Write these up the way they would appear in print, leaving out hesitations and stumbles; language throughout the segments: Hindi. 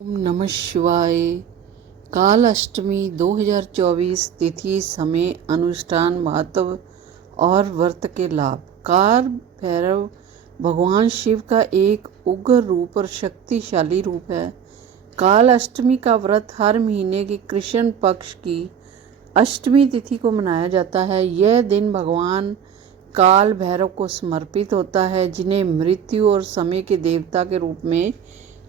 ओम नमः शिवाय। काल अष्टमी 2024 तिथि, समय, अनुष्ठान, महत्व और व्रत के लाभ। काल भैरव भगवान शिव का एक उग्र रूप और शक्तिशाली रूप है। काल अष्टमी का व्रत हर महीने की कृष्ण पक्ष की अष्टमी तिथि को मनाया जाता है। यह दिन भगवान काल भैरव को समर्पित होता है, जिन्हें मृत्यु और समय के देवता के रूप में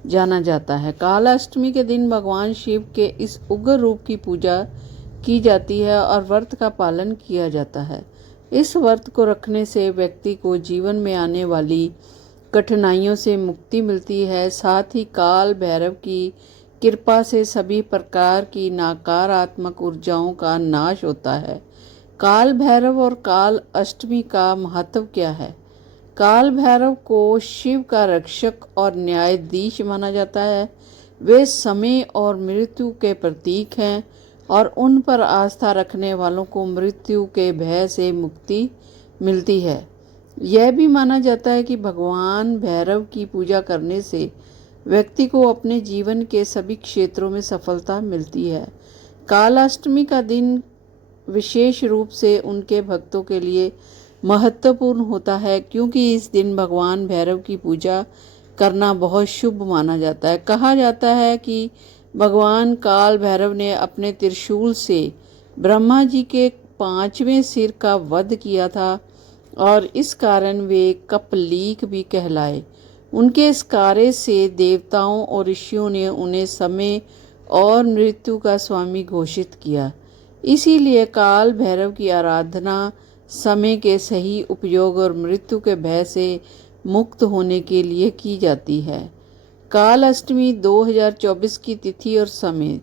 जाना जाता है। कालाष्टमी के दिन भगवान शिव के इस उग्र रूप की पूजा की जाती है और व्रत का पालन किया जाता है। इस व्रत को रखने से व्यक्ति को जीवन में आने वाली कठिनाइयों से मुक्ति मिलती है। साथ ही काल भैरव की कृपा से सभी प्रकार की नकारात्मक ऊर्जाओं का नाश होता है। काल भैरव और काल अष्टमी का महत्व क्या है? काल भैरव को शिव का रक्षक और न्यायाधीश माना जाता है। वे समय और मृत्यु के प्रतीक हैं और उन पर आस्था रखने वालों को मृत्यु के भय से मुक्ति मिलती है। यह भी माना जाता है कि भगवान भैरव की पूजा करने से व्यक्ति को अपने जीवन के सभी क्षेत्रों में सफलता मिलती है। कालाष्टमी का दिन विशेष रूप से उनके भक्तों के लिए महत्वपूर्ण होता है, क्योंकि इस दिन भगवान भैरव की पूजा करना बहुत शुभ माना जाता है। कहा जाता है कि भगवान काल भैरव ने अपने त्रिशूल से ब्रह्मा जी के 5वें सिर का वध किया था और इस कारण वे कपलीक भी कहलाए। उनके इस कार्य से देवताओं और ऋषियों ने उन्हें समय और मृत्यु का स्वामी घोषित किया। इसीलिए काल भैरव की आराधना समय के सही उपयोग और मृत्यु के भय से मुक्त होने के लिए की जाती है। काल अष्टमी 2024 की तिथि और समय।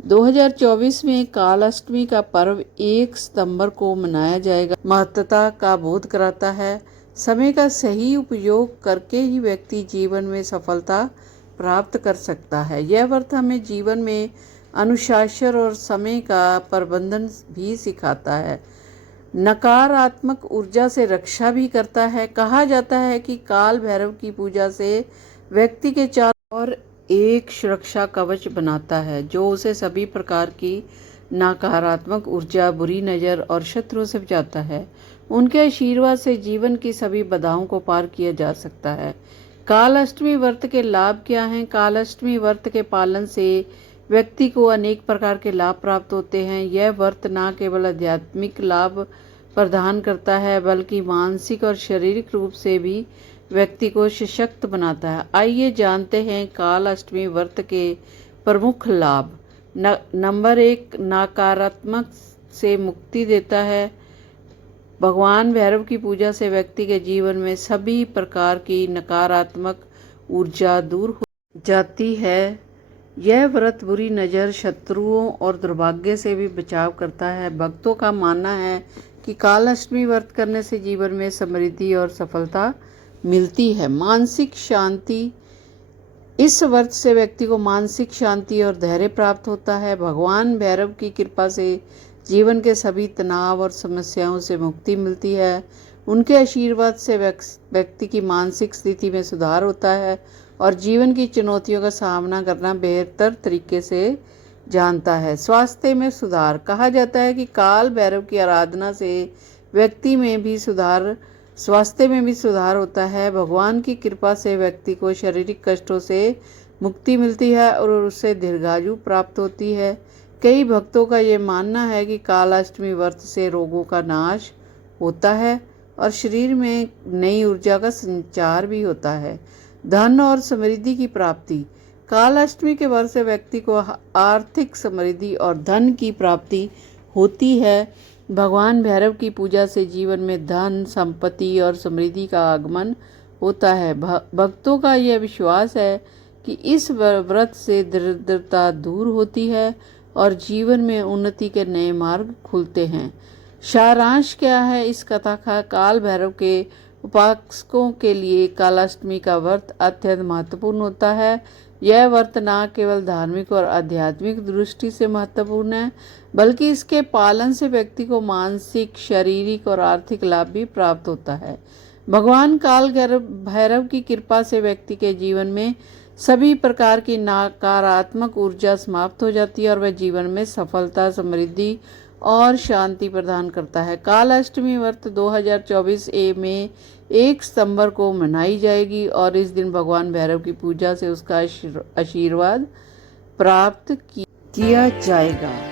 2024 में काल अष्टमी का पर्व 1 सितंबर को मनाया जाएगा। महत्ता का बोध कराता है। समय का सही उपयोग करके ही व्यक्ति जीवन में सफलता प्राप्त कर सकता है। यह व्रत हमें जीवन में अनुशासन और समय का प्रबंधन भी सिखाता है। नकारात्मक ऊर्जा से रक्षा भी करता है। कहा जाता है कि काल भैरव की पूजा से व्यक्ति के चारों ओर एक सुरक्षा कवच बनाता है, जो उसे सभी प्रकार की नकारात्मक ऊर्जा, बुरी नज़र और शत्रुओं से बचाता है। उनके आशीर्वाद से जीवन की सभी बाधाओं को पार किया जा सकता है। काल अष्टमी व्रत के लाभ क्या हैं? काल अष्टमी व्रत के पालन से व्यक्ति को अनेक प्रकार के लाभ प्राप्त होते हैं। यह व्रत न केवल आध्यात्मिक लाभ प्रदान करता है, बल्कि मानसिक और शारीरिक रूप से भी व्यक्ति को सशक्त बनाता है। आइए जानते हैं काल अष्टमी व्रत के प्रमुख लाभ। नंबर 1, नकारात्मक से मुक्ति देता है। भगवान भैरव की पूजा से व्यक्ति के जीवन में सभी प्रकार की नकारात्मक ऊर्जा दूर हो जाती है। यह व्रत बुरी नज़र, शत्रुओं और दुर्भाग्य से भी बचाव करता है। भक्तों का मानना है कि काल अष्टमी व्रत करने से जीवन में समृद्धि और सफलता मिलती है। मानसिक शांति। इस व्रत से व्यक्ति को मानसिक शांति और धैर्य प्राप्त होता है। भगवान भैरव की कृपा से जीवन के सभी तनाव और समस्याओं से मुक्ति मिलती है। उनके आशीर्वाद से व्यक्ति की मानसिक स्थिति में सुधार होता है और जीवन की चुनौतियों का सामना करना बेहतर तरीके से जानता है। स्वास्थ्य में सुधार। कहा जाता है कि काल भैरव की आराधना से व्यक्ति में भी स्वास्थ्य में भी सुधार होता है। भगवान की कृपा से व्यक्ति को शारीरिक कष्टों से मुक्ति मिलती है और उससे दीर्घायु प्राप्त होती है। कई भक्तों का ये मानना है कि कालाष्टमी व्रत से रोगों का नाश होता है और शरीर में नई ऊर्जा का संचार भी होता है। धन और समृद्धि की प्राप्ति। कालाष्टमी के व्रत से व्यक्ति को आर्थिक समृद्धि और धन की प्राप्ति होती है। भगवान भैरव की पूजा से जीवन में धन, संपत्ति और समृद्धि का आगमन होता है। भक्तों का यह विश्वास है कि इस व्रत से दरिद्रता दूर होती है और जीवन में उन्नति के नए मार्ग खुलते हैं। सारांश क्या है इस कथा का? काल भैरव के उपासकों के लिए कालाष्टमी का व्रत अत्यंत महत्वपूर्ण होता है। यह व्रत न केवल धार्मिक और आध्यात्मिक दृष्टि से महत्वपूर्ण है, बल्कि इसके पालन से व्यक्ति को मानसिक, शारीरिक और आर्थिक लाभ भी प्राप्त होता है। भगवान काल भैरव की कृपा से व्यक्ति के जीवन में सभी प्रकार की नकारात्मक ऊर्जा समाप्त हो जाती है और वह जीवन में सफलता, समृद्धि और शांति प्रदान करता है। काल अष्टमी व्रत 2024 में 1 सितंबर को मनाई जाएगी और इस दिन भगवान भैरव की पूजा से उसका आशीर्वाद प्राप्त किया जाएगा।